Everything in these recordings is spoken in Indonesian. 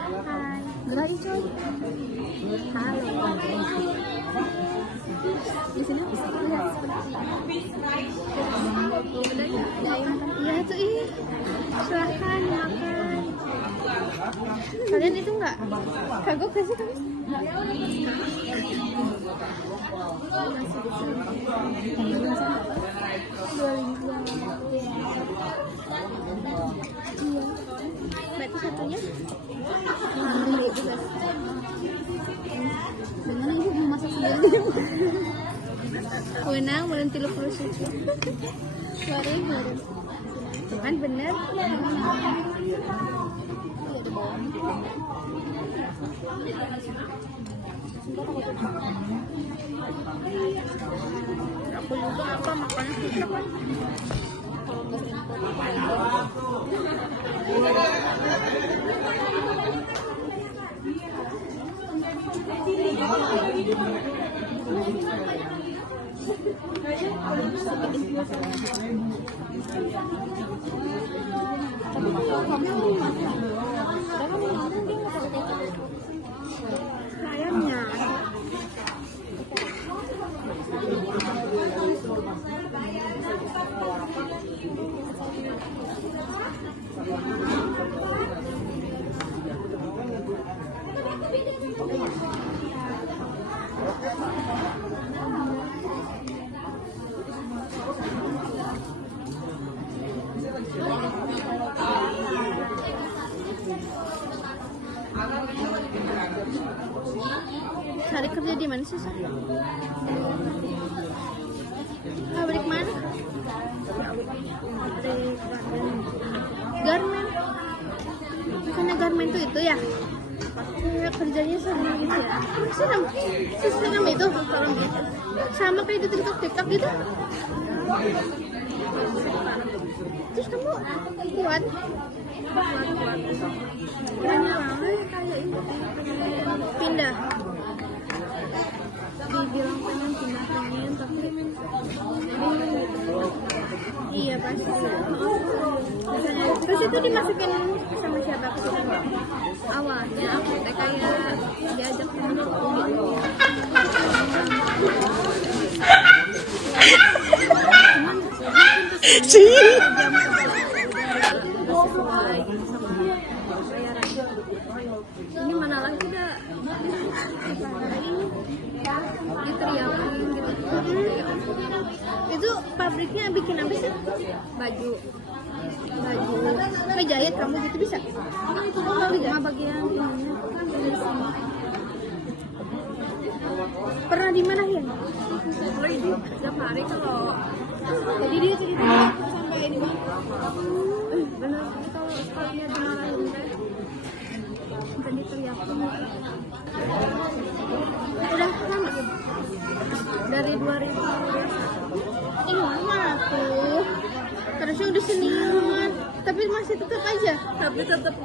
Hai. Berani coy. Halo. Di sini bisa lihat seperti iya itu silahkan makan. Kalian itu nggak kagok gak sih kamu? Iya. Berarti satunya beli juga. Dengan ibu mau masak sendiri. Wenang berhenti lu proses. Suaranya baru. Kan bener. Aku juga apa makannya susah kan? Sayangnya cari kerja di mana sih? Pabrik mana? Garmen. Bukannya garmen itu ya? Ya kerjanya sama gitu ya? Senam itu? Sama kayak di TikTok gitu? Terus kamu kuat? Kayak ini pindah. Dibilang pengen tapi iya pasti. Terus itu dimasukin sama siapa? Awalnya aku kayak diajak temen aku gitu. Ini mana lagi udah diteriakin gitu. Itu pabriknya bikin apa sih? Baju jahit kamu gitu bisa? Cuma bagian ininya pernah di mana ya? Oh ini setiap hari kalau jadi dia cerita sampai ini bener kalau sekalinya dimarahin dan diteriakin udah lama dari 2000 ini lama tuh terusnya udah senior tapi masih tetap aja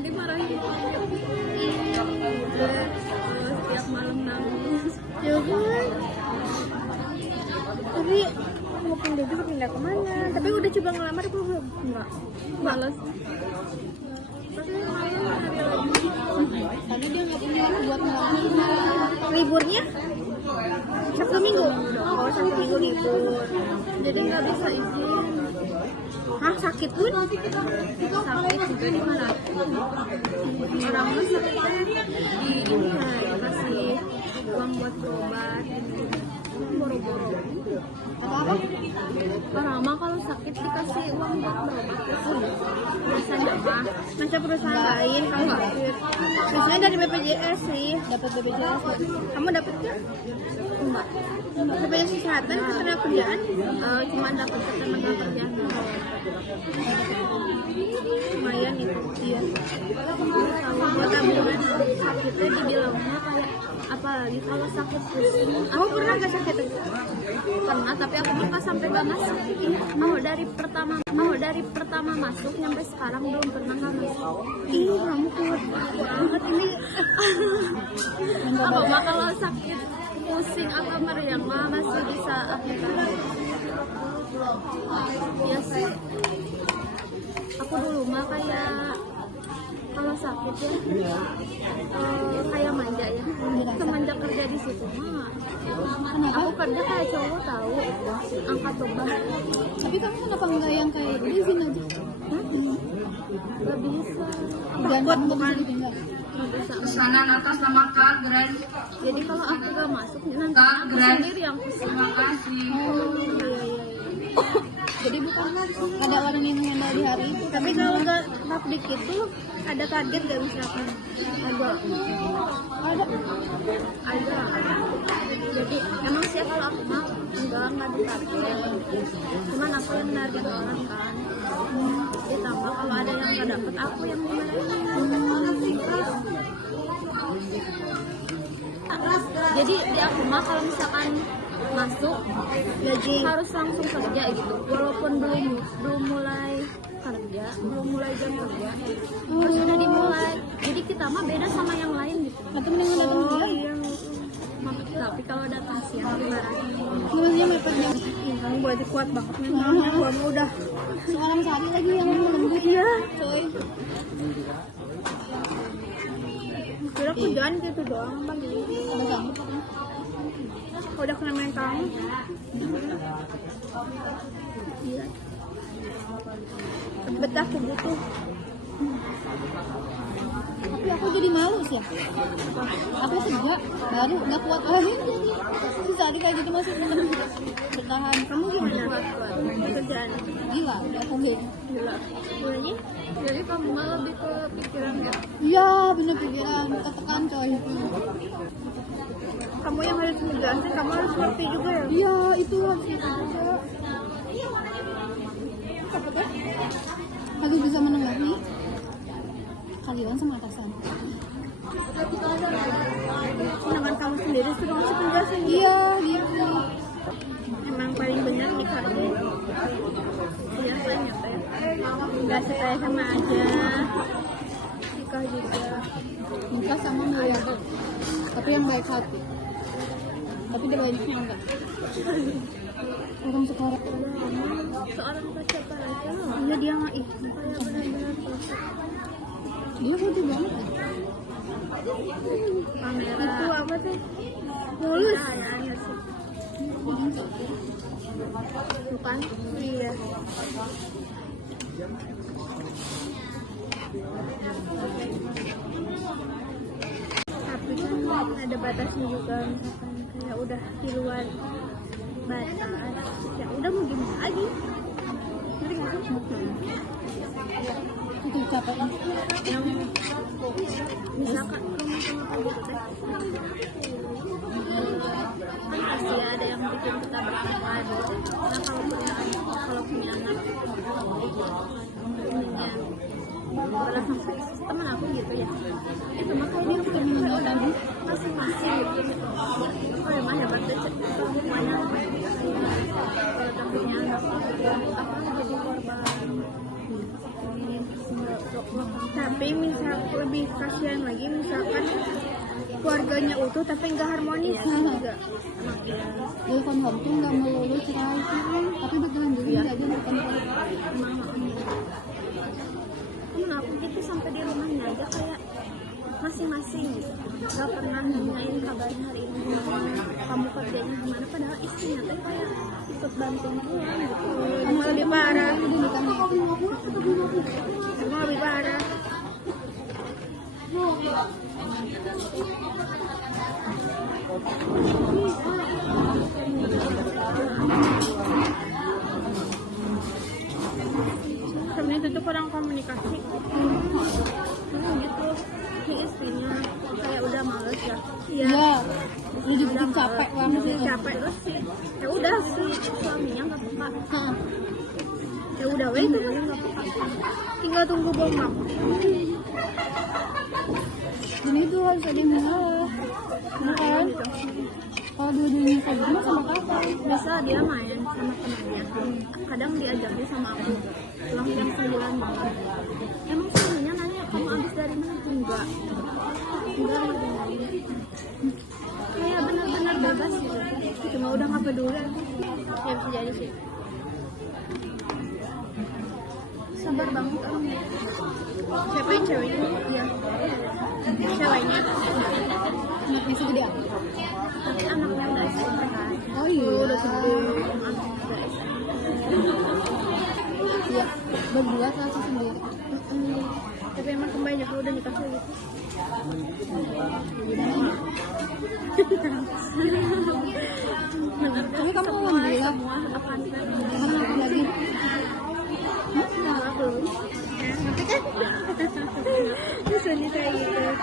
dimarahin setiap malam nangis ya kan tapi mau pindah kemana tapi udah coba ngelamar belum enggak malas tapi lumayan hari lagi karena dia nggak punya buat ngelamar liburnya Sabtu Minggu Sabtu Minggu libur jadi nggak bisa izin. Hah sakit pun? Sakit juga di mana? Orang lu sakitnya di ini ya kasih uang buat berobat boro-boro. Apa? Pertama kalau sakit dikasih uang buat berobat biasanya mah macam perusahaan lain kalau sakit biasanya dari BPJS sih. Dapat BPJS kamu dapat kan? Enggak. BPJS kesehatan ketenagakerjaan cuma dapat ketenagakerjaan lumayan itu iya. Kalau buat tabungan sakitnya dibilangnya kayak apalagi kalau sakit pusing. Aku pernah gak sakit? Pernah tapi aku lupa sampai gak masuk. Mau dari pertama masuk sampai sekarang belum pernah gak masuk. Ih kamu kuat banget ini. Apa mah kalau sakit pusing atau meriang mah masih bisa aplikasi. Ya sih aku dulu mah kayak kalau sakit ya kayak manja ya. Semenjak kerja di situ mah aku kerja kayak cowok tahu, angkat beban. Tapi kamu kenapa enggak yang kayak izin aja? Gak bisa, Dan takut kamu bukan. bisa tinggal. Gak bisa. Pesanan atas nama Kak Grand. Jadi kalau aku gak masuk nanti Kak aku Grand. sendiri yang pusing. Terima kasih. Oh iya. Jadi bukan ada orang yang menghandle di hari itu. Tapi kalau nggak publik itu ada target gak misalkan? Ada. Jadi emang sih kalau aku mah enggak ada target. Cuman aku yang target orang kan. Ditambah kalau ada yang nggak dapet aku yang Jadi di aku mah kalau misalkan masuk gaji harus langsung kerja gitu, walaupun belum mulai kerja, belum mulai jam kerja, harus sudah dimulai. Jadi kita mah beda sama yang lain gitu. Atau mending datang siang. Iya. Tapi kalau datang siang gimana? Maksudnya mepetnya. Kamu berarti kuat banget memang. Gua mah udah Seorang sehari lagi yang lembut. iya. Coy. Kira kerjaan gitu doang apa gitu. Udah sanggup apa? Udah kena main kamu. Iya. Betah aku butuh. Tapi aku jadi malu sih ya. Aku kerja baru nggak kuat lagi. Susah kayak gitu masih bertahan. Kamu gimana kuat kerjaan? Gila, aku gitu. Gila. Gilanya? Jadi kamu mah lebih ke pikiran ya? Iya, bener pikiran ketekan coy. Kamu yang harus menjelaskan, kamu harus ngerti juga ya? Iya, itu harus kita juga. Apa tuh? Aku bisa menengahi kalian sama atasan. Sedangkan kamu sendiri sudah masih penjelasan. Iya, gitu. Emang paling benar di kartu. Iya, saya nyata ya. Nggak setaya sama aja. Nikah juga. Nikah sama miliarder. Tapi yang baik hati. Tapi dia banyaknya enggak. Orang sekarang. Seorang pacar aja. Iya dia mah ih. Kayak benar-benar perfect. Dia putih banget. Kamera. Itu apa tuh? Mulus. Kayaknya sih. Bukan? Iya. Tapi kan ada batasnya juga, misalkan kayak udah di luar batas, ya udah mau gimana lagi? Ngerti nggak sih? Itu capek. Yang misalkan kamu sama kayak gitu deh, kan pasti ada yang bikin kita bertanya gitu. Nah kalau punya anak ininya langsung temen aku gitu ya, itu makanya dia punya kayak udah masing-masing gitu. Oh emang hebat deh mana kalau tak punya anak apa jadi korban. Tapi misal lebih kasihan lagi misalkan keluarganya utuh tapi nggak harmonis juga. Welcome home tuh nggak melulu cerai, tapi betulan dulu aja bukan. Temen aku gitu sampai di rumahnya aja kayak masing-masing gitu. Gak pernah nanyain kabarnya hari ini gimana, kamu kerjanya gimana, padahal istrinya tuh kayak ikut bantuin pulang gitu. Emang lebih parah. Emang lebih parah. Sebenarnya itu tuh kurang komunikasi. Gitu, si istrinya kayak udah males ya. Iya. Lu dibikin capek banget Bikin gitu. capek terus sih. Ya udah si suaminya nggak peka. Hah. Ya udah, weh itu kan nggak peka. Tinggal tunggu bomak. Dan itu harus ada yang mengalah. Nah, kan? Kalau dua-duanya kayak gitu mah sama kakak. Bisa dia main sama temannya. Kadang diajaknya sama aku. Pulang jam 9 malam. Emang suaminya nanya kamu abis dari mana? Enggak. Enggak nanya. Kayak benar-benar bebas gitu. Cuma udah nggak peduli. Ya bisa jadi sih. Sabar banget kamu. Siapa Main ceweknya? Iya. Ceweknya. Anaknya segede apa? Tapi anaknya udah SMP kan. Oh iya. Udah gede. Anak udah SMP. Iya. Berdua kelasnya sendiri. Tapi emang kebanyakan udah nikah kayak gitu. Tapi kamu alhamdulillah. Semua apaan kan? Kamu apa lagi? Malah belum. Tapi kan misalnya kayak gitu. Nah,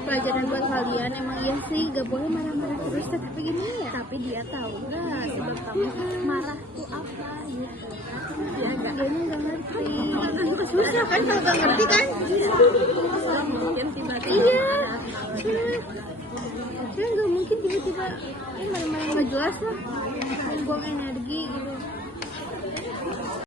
pelajaran buat kalian emang iya sih gak boleh marah-marah terus, tapi gini ya. Tapi dia tahu nggak sebab kamu marah tuh apa gitu. Dia nggak ngerti. Susah kan kalau nggak ngerti kan? Mungkin tiba-tiba. Iya. Saya nggak mungkin tiba-tiba marah-marah nggak jelas lah. Buang energi gitu.